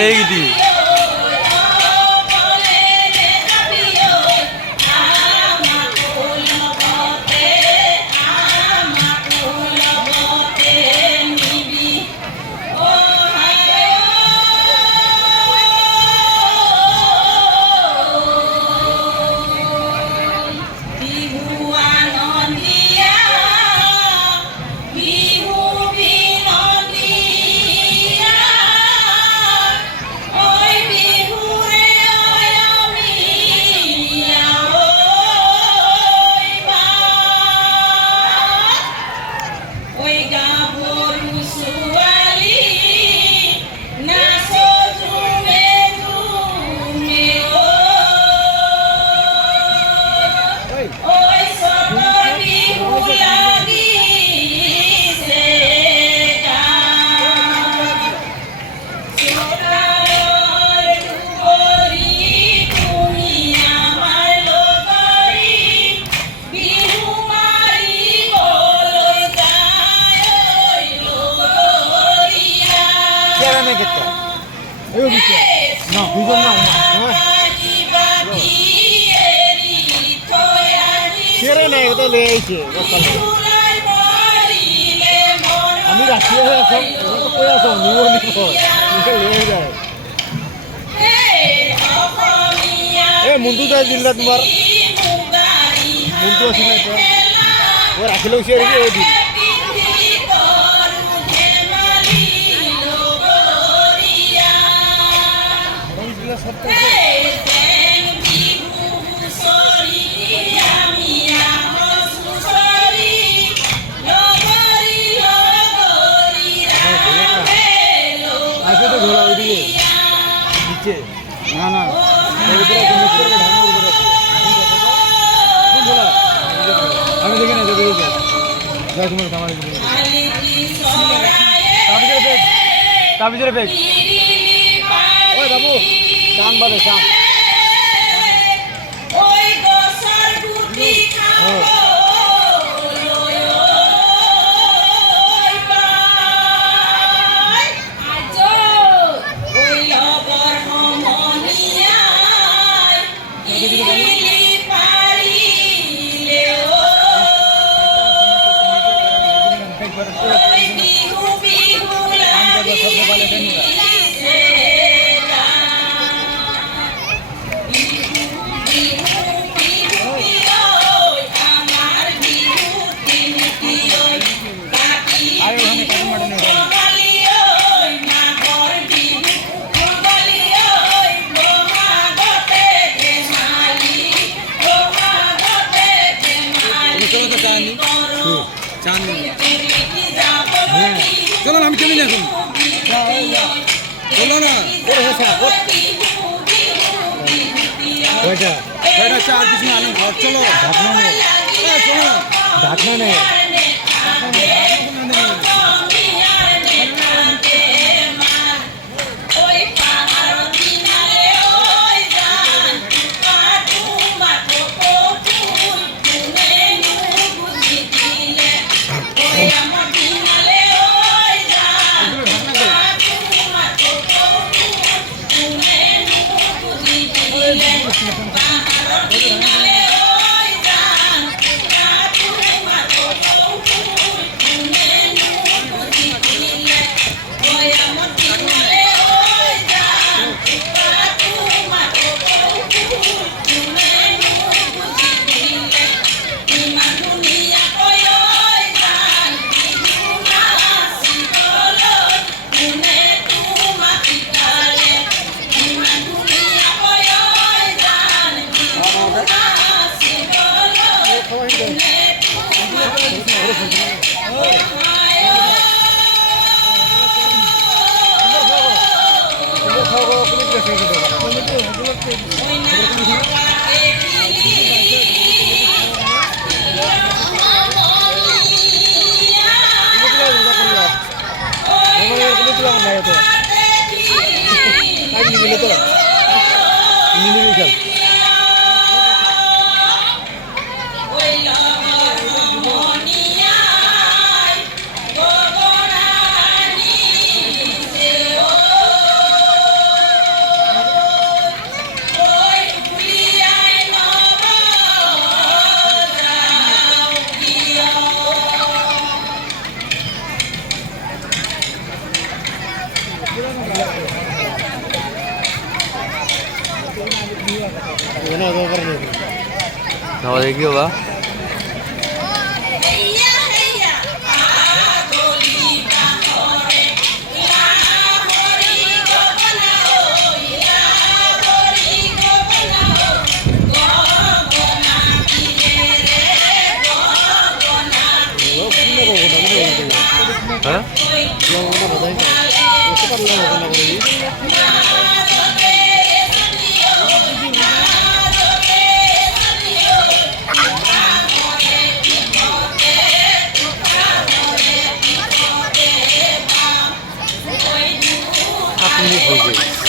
লেগিটি না দুজন না ছেড়ে নেই ওটা লেগেছে আমি রাখিয়ে হয়ে আসম কই আসম নিব লেগে যায় এ মুন্টু যায় জিল্লা তোমার মুন্টু আছে না এটা ও রাখিলেও সে রেখে ওই দিন ঝোলা ওইদিকে নিচে না না আমি দেখি না তোমার আমার তার ভিতরে ব্যাগ ওই বাবু চান বাদে চান চলো না আমি কেমন এখন চলো না চার কিছু না ঘর চলো ঢাকনা নেই চলো ঢাকনা নেই Nào đây kêu ba. Hả? Aku ni boleh.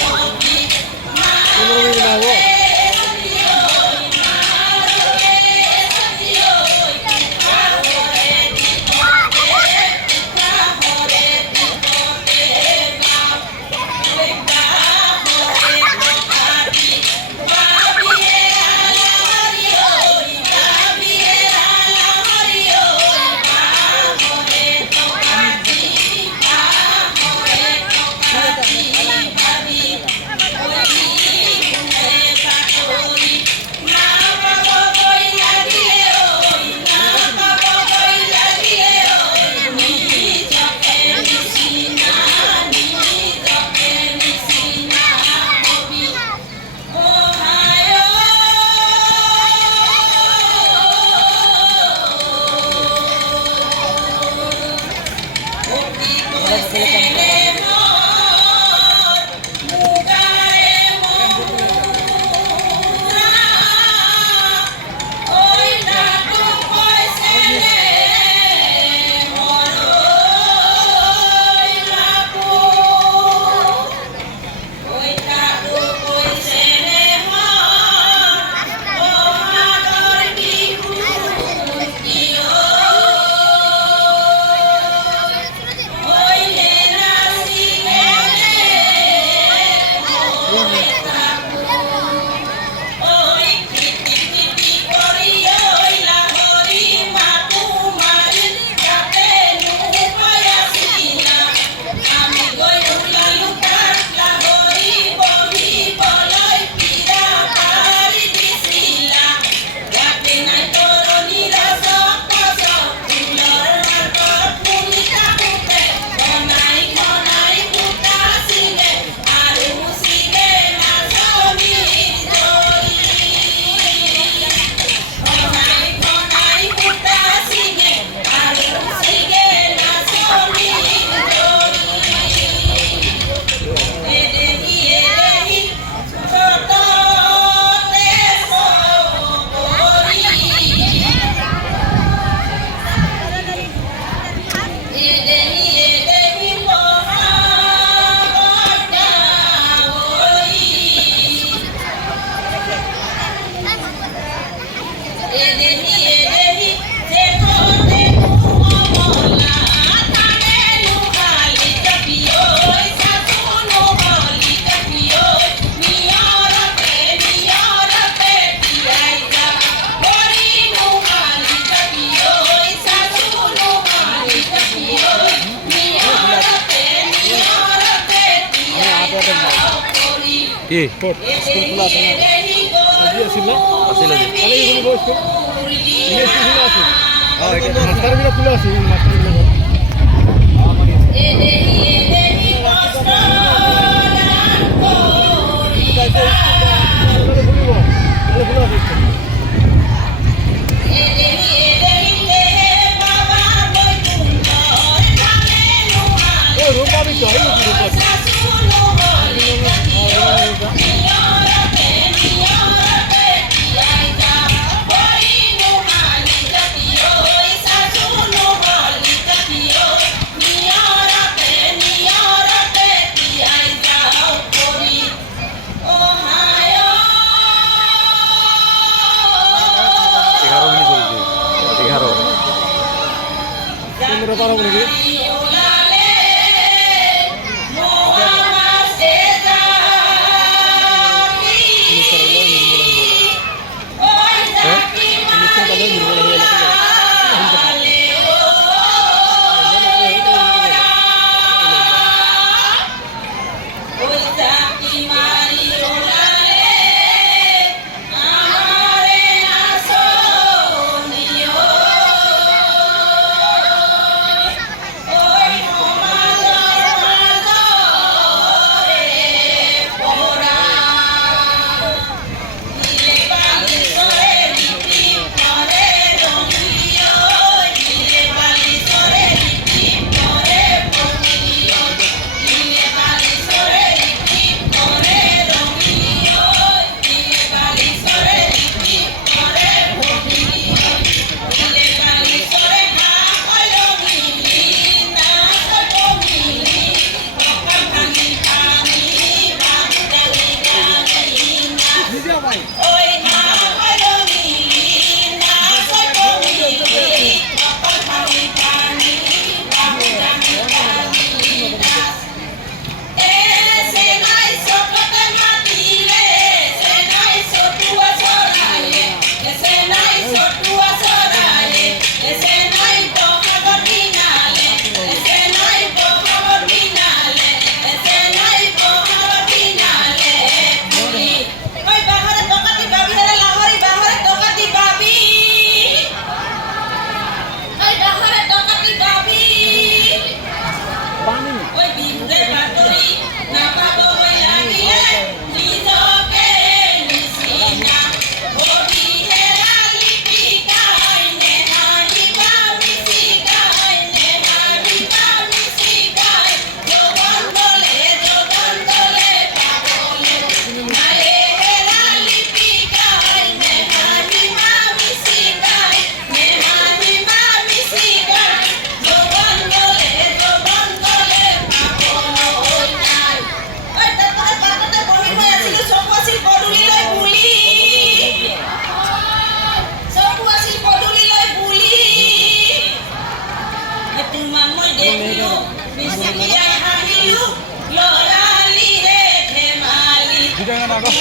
Iya. School pula sana. Lagi asila. Asila di. Kali ini bos tu. Ini school asin. Oh, itu master bila pula asin, master bila. Oh, rumah ni jauh ni rumah. Berapa orang lagi? দুটা গান আগত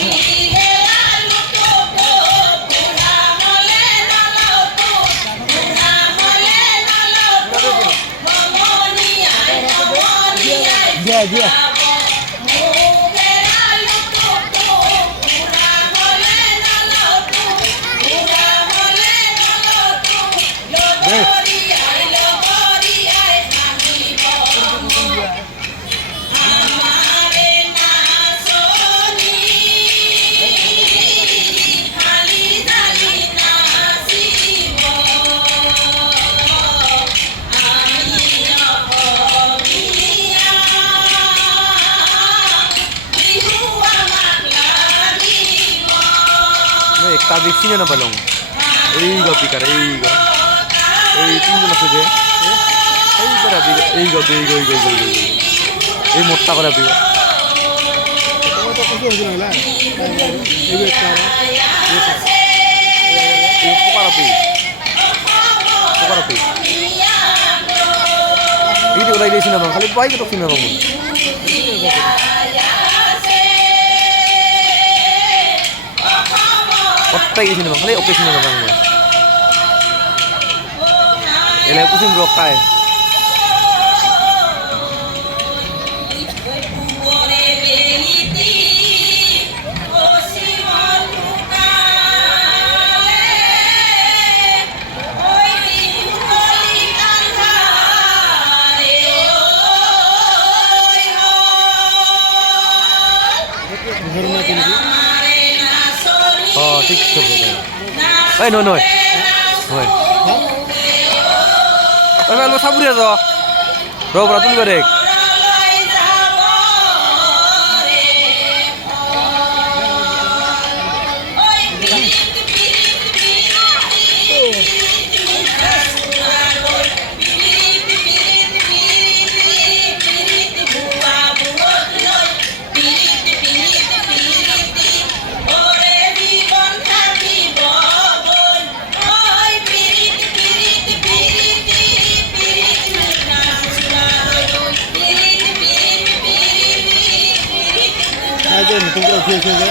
দিয়া দিয়া একটা দেখছি না পেলাম এই গো পিকার এই গো এই তিনজন আছে যে এই করে এই গো এই গো এই গো এই মোটটা করে পিকা তো কিছু হইল না এই একটা এই পোকারাপি এই তো ওলাই দিয়েছি না খালি বাইকে তো কিনে নেবো কতটাই গেছি না খালি ওকে কিনে নেবো এলে কুসুম রকায় ঠিক সব এই নয় নয় হয় আমি সাবুরিয়া যাওয়া রবরা তুলবে রে নতুন করে উঠিয়েছে যে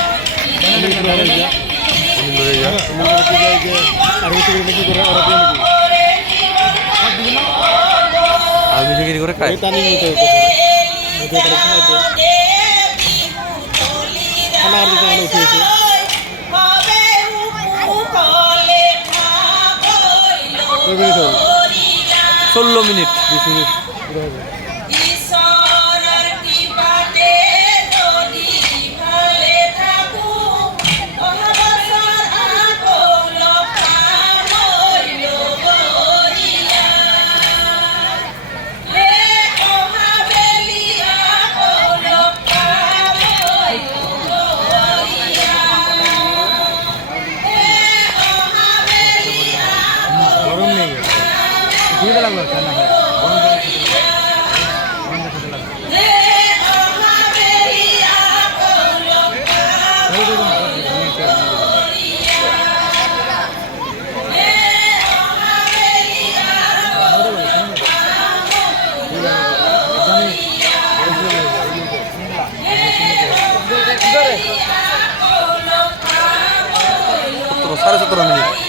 আমি বিক্রি করে খাই উঠিয়েছে 16 মিনিট 20 মিনিট গরম নেই দুইটা লাগলো ঠান্ডা হয় সাড়ে 17 মিনিট